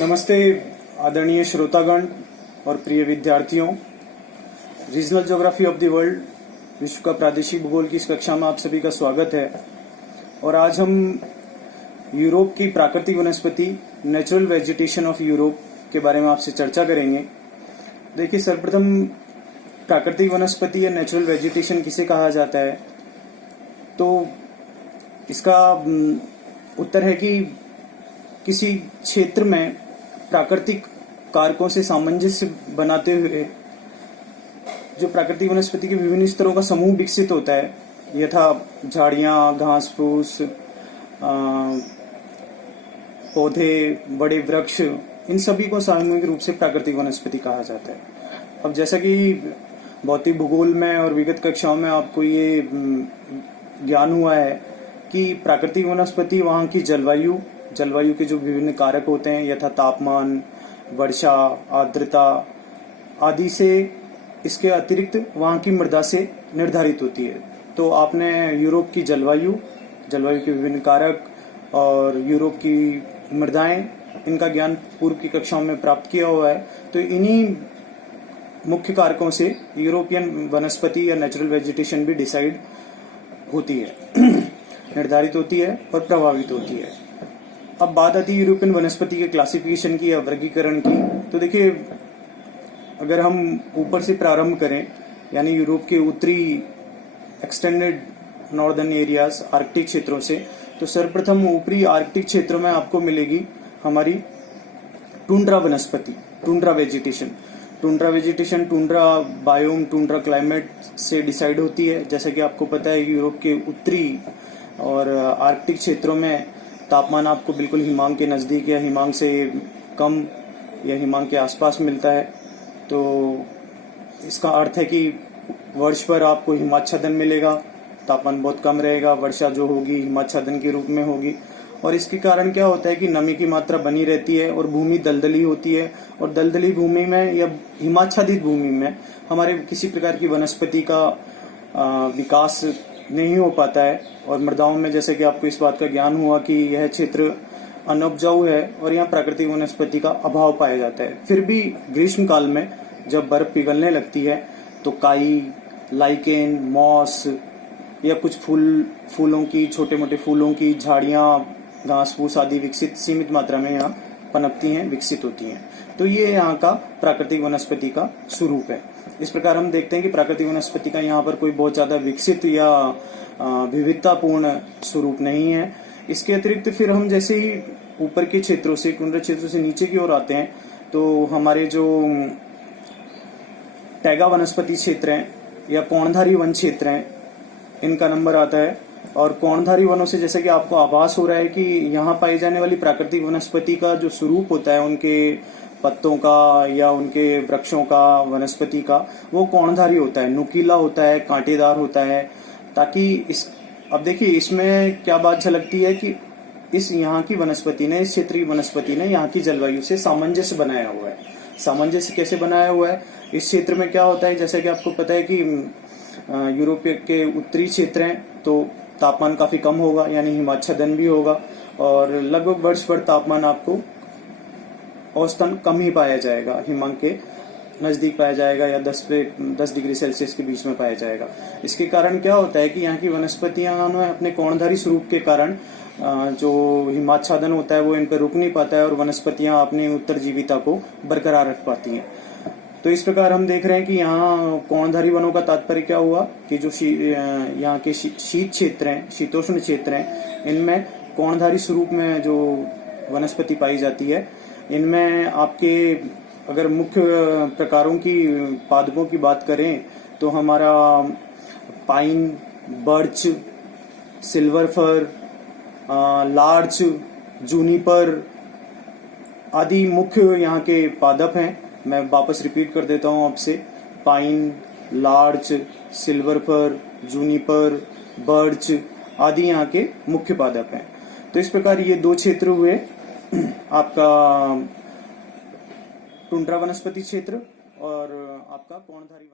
नमस्ते आदरणीय श्रोतागण और प्रिय विद्यार्थियों। Regional geography of the world, विश्व का प्रादेशिक भूगोल की इस कक्षा में आप सभी का स्वागत है। और आज हम यूरोप की प्राकृतिक वनस्पति, नेचुरल वेजिटेशन ऑफ यूरोप के बारे में आपसे चर्चा करेंगे। देखिए, सर्वप्रथम प्राकृतिक वनस्पति या नेचुरल वेजिटेशन किसे कहा जाता है, तो इसका उत्तर है कि किसी क्षेत्र में प्राकृतिक कारकों से सामंजस्य बनाते हुए जो प्राकृतिक वनस्पति के विभिन्न स्तरों का समूह विकसित होता है, यथा झाड़ियां, घास फूस, पौधे, बड़े वृक्ष, इन सभी को सामूहिक रूप से प्राकृतिक वनस्पति कहा जाता है। अब जैसा कि भौतिक भूगोल में और विगत कक्षाओं में आपको ये ज्ञान हुआ है कि प्राकृतिक वनस्पति वहाँ की जलवायु के जो विभिन्न कारक होते हैं, यथा तापमान, वर्षा, आर्द्रता आदि से, इसके अतिरिक्त वहाँ की मृदा से निर्धारित होती है। तो आपने यूरोप की जलवायु के विभिन्न कारक और यूरोप की मृदाएं, इनका ज्ञान पूर्व की कक्षाओं में प्राप्त किया हुआ है। तो इन्हीं मुख्य कारकों से यूरोपियन वनस्पति या नेचुरल वेजिटेशन भी डिसाइड होती है, निर्धारित होती है और प्रभावित होती है। अब बात आती है यूरोपियन वनस्पति के क्लासिफिकेशन की या वर्गीकरण की। तो देखिए, अगर हम ऊपर से प्रारंभ करें, यानी यूरोप के उत्तरी एक्सटेंडेड नॉर्दर्न एरियाज, आर्कटिक क्षेत्रों से, तो सर्वप्रथम ऊपरी आर्कटिक क्षेत्रों में आपको मिलेगी हमारी टुंड्रा वनस्पति, tundra vegetation. Tundra biome, tundra climate से डिसाइड होती है। जैसा कि आपको पता है, यूरोप के उत्तरी और आर्कटिक क्षेत्रों में तापमान आपको बिल्कुल हिमांक के नज़दीक या हिमांक से कम या हिमांक के आसपास मिलता है। तो इसका अर्थ है कि वर्ष भर आपको हिमाच्छादन मिलेगा, तापमान बहुत कम रहेगा, वर्षा जो होगी हिमाच्छादन के रूप में होगी। और इसके कारण क्या होता है कि नमी की मात्रा बनी रहती है और भूमि दलदली होती है। और दलदली भूमि में या हिमाच्छादित भूमि में हमारे किसी प्रकार की वनस्पति का विकास नहीं हो पाता है। और मृदाओं में, जैसे कि आपको इस बात का ज्ञान हुआ कि यह क्षेत्र अनउपजाऊ है और यहाँ प्राकृतिक वनस्पति का अभाव पाया जाता है। फिर भी ग्रीष्म काल में जब बर्फ पिघलने लगती है तो काई, लाइकेन, मॉस या कुछ फूलों की, छोटे मोटे फूलों की झाड़ियां, घास फूस आदि सीमित मात्रा में यहाँ पनपती हैं, विकसित होती हैं। तो ये यहाँ का प्राकृतिक वनस्पति का स्वरूप है। इस प्रकार हम देखते हैं कि प्राकृतिक वनस्पति का यहाँ पर कोई बहुत ज्यादा विकसित या विविधतापूर्ण स्वरूप नहीं है। इसके अतिरिक्त फिर हम जैसे ही ऊपर के क्षेत्रों से, टुंड्रा क्षेत्रों से नीचे की ओर आते हैं, तो हमारे जो टैगा वनस्पति क्षेत्र हैं या कोणधारी वन क्षेत्र हैं, इनका नंबर आता है। और कोणधारी वनों से जैसे कि आपको आभास हो रहा है कि यहाँ पाई जाने वाली प्राकृतिक वनस्पति का जो स्वरूप होता है, उनके पत्तों का या उनके वृक्षों का, वनस्पति का, वो कोणधारी होता है, नुकीला होता है, कांटेदार होता है। ताकि अब देखिए, इसमें क्या बात झलकती है कि इस यहाँ की वनस्पति ने, इस क्षेत्रीय वनस्पति ने यहाँ की जलवायु से सामंजस्य बनाया हुआ है। सामंजस्य कैसे बनाया हुआ है? इस क्षेत्र में क्या होता है, जैसे कि आपको पता है कि यूरोप के उत्तरी क्षेत्र हैं, तो तापमान काफी कम होगा, यानी हिमाच्छादन भी होगा और लगभग वर्ष भर तापमान आपको औसतन कम ही पाया जाएगा, हिमांक के नजदीक पाया जाएगा या 10 डिग्री सेल्सियस के बीच में पाया जाएगा। इसके कारण क्या होता है कि यहाँ की वनस्पतियां अपने कोणधारी स्वरूप के कारण जो हिमाच्छादन होता है वो इन पर रुक नहीं पाता है और वनस्पतियां अपनी उत्तरजीविता को बरकरार रख पाती हैं। तो इस प्रकार हम देख रहे हैं कि यहाँ कोणधारी वनों का तात्पर्य क्या हुआ कि जो यहाँ के शीत क्षेत्र हैं, शीतोष्ण क्षेत्र हैं, इनमें कोणधारी स्वरूप में जो वनस्पति पाई जाती है, इनमें आपके अगर मुख्य प्रकारों की, पादपों की बात करें, तो हमारा pine, birch, silver fir, larch, Juniper आदि मुख्य यहाँ के पादप हैं। मैं वापस रिपीट कर देता हूँ आपसे, pine, larch, silver fir, Juniper, birch आदि यहाँ के मुख्य पादप हैं। तो इस प्रकार ये दो क्षेत्र हुए आपका टुंड्रा वनस्पति क्षेत्र और आपका कोणधारी